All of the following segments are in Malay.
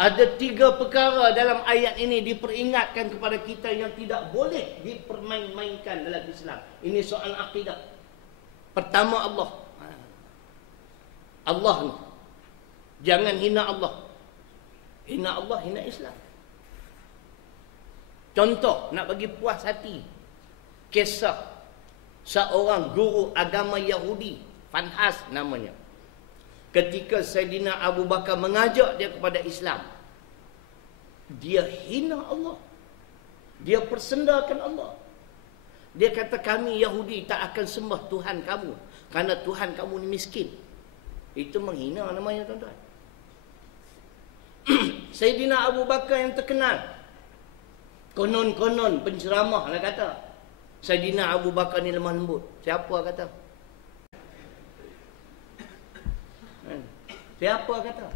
Ada 3 perkara dalam ayat ini diperingatkan kepada kita yang tidak boleh dipermain-mainkan dalam Islam. Ini soal akidah. Pertama, Allah. Allah ni. Jangan hina Allah. Hina Allah, hina Islam. Contoh, nak bagi puas hati. Kisah seorang guru agama Yahudi, Fanhas namanya. Ketika Saidina Abu Bakar mengajak dia kepada Islam, dia hina Allah. Dia persendakan Allah. Dia kata, kami Yahudi tak akan sembah Tuhan kamu, kerana Tuhan kamu ni miskin. Itu menghina namanya, tuan-tuan. Saidina Abu Bakar yang terkenal, konon-konon penceramah lah kata, Saidina Abu Bakar ni lemah lembut. Siapa kata? Siapa kata?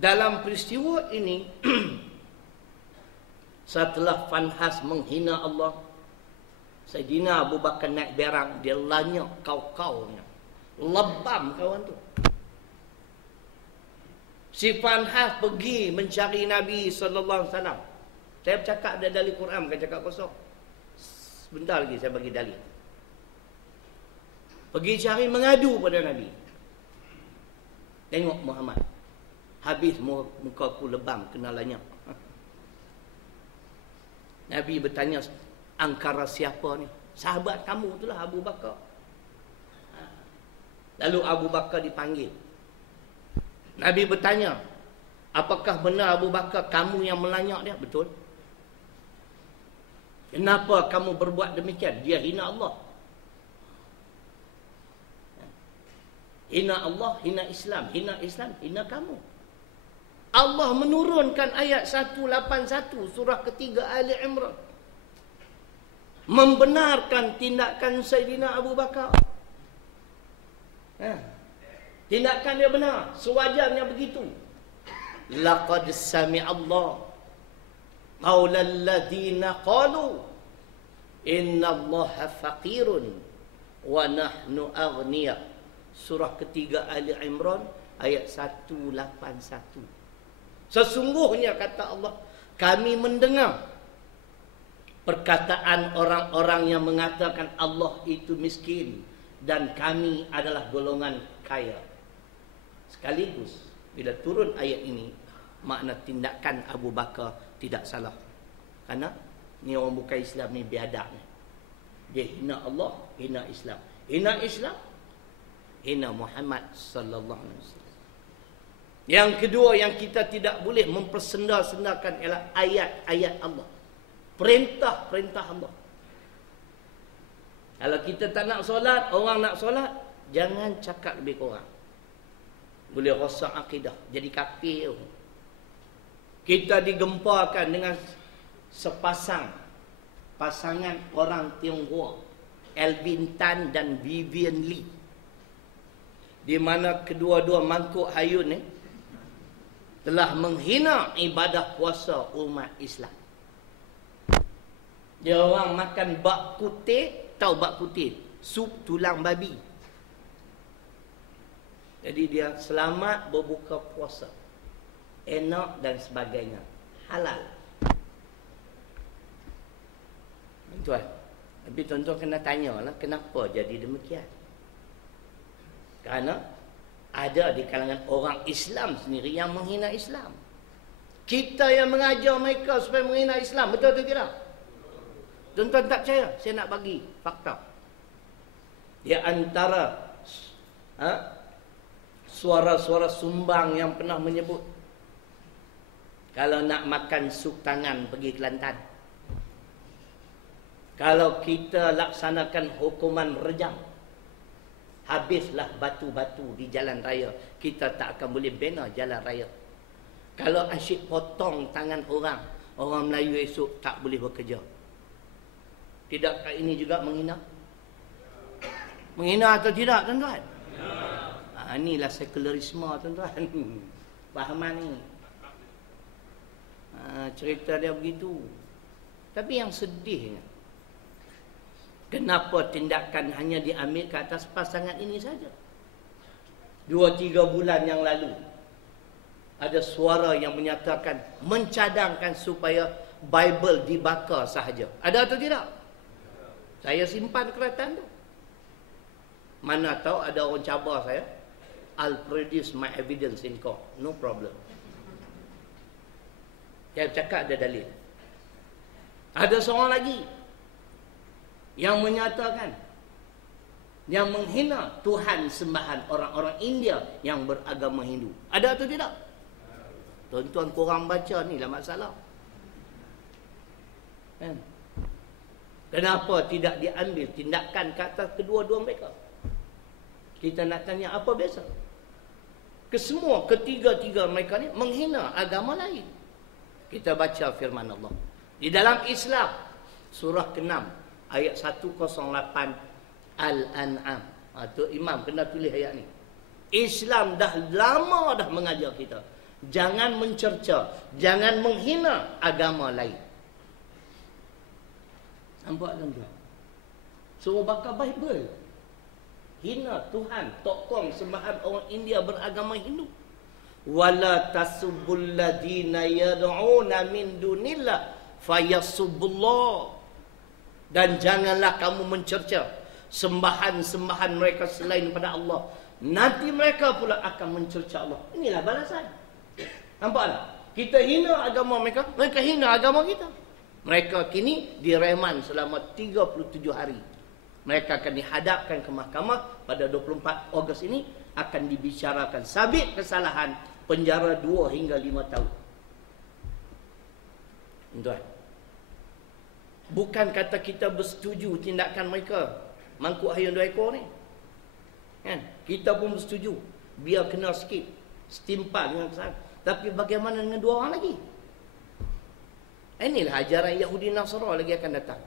Dalam peristiwa ini, setelah Fanhas menghina Allah, Saidina Abu Bakar naik berang, dia lanyak kau-kaunya. Lebam kawan tu. Si Fanhas pergi mencari Nabi SAW. Saya bercakap ada dalil Quran, bukan cakap kosong. Sebentar lagi saya bagi dalil. Pergi cari, mengadu pada Nabi. Tengok Muhammad, habis muka aku lebam, kena lanyak. Nabi bertanya, angkara siapa ni? Sahabat kamu itulah, Abu Bakar. Lalu Abu Bakar dipanggil. Nabi bertanya, apakah benar Abu Bakar kamu yang melanyak dia? Betul. Kenapa kamu berbuat demikian? Dia hina Allah. Hina Allah, hina Islam. Hina Islam, hina kamu. Allah menurunkan ayat 181 surah ketiga Ali Imran, membenarkan tindakan Saidina Abu Bakar. Tindakan dia benar, sewajarnya begitu. Laqad sami'allah qaulal ladzina qalu innallaha faqirun wa nahnu aghniya. Surah ketiga Ali Imran ayat 181. Sesungguhnya kata Allah, kami mendengar perkataan orang-orang yang mengatakan Allah itu miskin dan kami adalah golongan kaya. Sekaligus bila turun ayat ini, makna tindakan Abu Bakar tidak salah. Kerana ni orang bukan Islam ni biadab ni. Dia hina Allah, hina Islam. Hina Islam, hina Muhammad sallallahu alaihi wasallam. Yang kedua yang kita tidak boleh mempersenda-sendakan ialah ayat-ayat Allah. Perintah-perintah Allah. Kalau kita tak nak solat, orang nak solat, jangan cakap lebih kurang. Boleh rosak akidah, jadi kafir. Kita digempakan dengan pasangan orang Tionghoa, Alvin Tan dan Vivian Lee, di mana kedua-dua mangkuk hayun ni telah menghina ibadah puasa umat Islam. Dia orang makan bak kutih, tahu bak kutih? Sup tulang babi. Jadi dia selamat berbuka puasa, enak dan sebagainya, halal. Tuan, tapi tuan-tuan kena tanyalah kenapa jadi demikian. Kerana ada di kalangan orang Islam sendiri yang menghina Islam. Kita yang mengajar mereka supaya menghina Islam, betul atau tidak? Tuan-tuan tak percaya? Saya nak bagi fakta. Di antara suara-suara sumbang yang pernah menyebut, kalau nak makan sup tangan pergi Kelantan, kalau kita laksanakan hukuman rejam, habislah batu-batu di jalan raya, kita tak akan boleh bina jalan raya. Kalau asyik potong tangan orang, orang Melayu esok tak boleh bekerja. Tidakkah ini juga menghina? Menghina atau tidak, tuan-tuan? Inilah sekularisme, tuan-tuan. Fahaman ni. Cerita dia begitu. Tapi yang sedihnya, kenapa tindakan hanya diambil ke atas pasangan ini saja? 2-3 bulan yang lalu, ada suara yang menyatakan, mencadangkan supaya Bible dibakar sahaja. Ada atau tidak? Saya simpan keratan tu. Mana tahu ada orang cabar saya, I'll produce my evidence in court. No problem. Saya cakap ada dalil. Ada seorang lagi yang menyatakan, yang menghina Tuhan sembahan orang-orang India yang beragama Hindu. Ada atau tidak? Tuan-tuan korang baca ni lah masalah. Kan? Kenapa tidak diambil tindakan ke atas kedua-dua mereka? Kita nak tanya apa biasa? Kesemua, ketiga-tiga mereka ni menghina agama lain. Kita baca firman Allah. Di dalam Islam, surah ke-6, ayat 108 Al-An'am. Tu imam kena tulis ayat ni. Islam dah lama dah mengajar kita. Jangan mencerca, jangan menghina agama lain. Nampak tuan-tuan? Suruh bakar Bible. Hina Tuhan, tokong sembahan orang India beragama Hindu. Wala tasubbul ladina yad'una min dunillah fayasubbullah. Dan janganlah kamu mencerca sembahan-sembahan mereka selain daripada Allah. Nanti mereka pula akan mencerca Allah. Inilah balasan. Nampak tak? Kita hina agama mereka, mereka hina agama kita. Mereka kini direman selama 37 hari. Mereka akan dihadapkan ke mahkamah pada 24 Ogos ini, akan dibicarakan sabit kesalahan, penjara 2 hingga 5 tahun. Tuan, bukan kata kita bersetuju tindakan mereka mangkuk ayam 2 ekor ni. Kan? Kita pun bersetuju. Biar kena sikit, setimpal dengan kesalahan. Tapi bagaimana dengan 2 orang lagi? Inilah ajaran Yahudi Nasara lagi akan datang.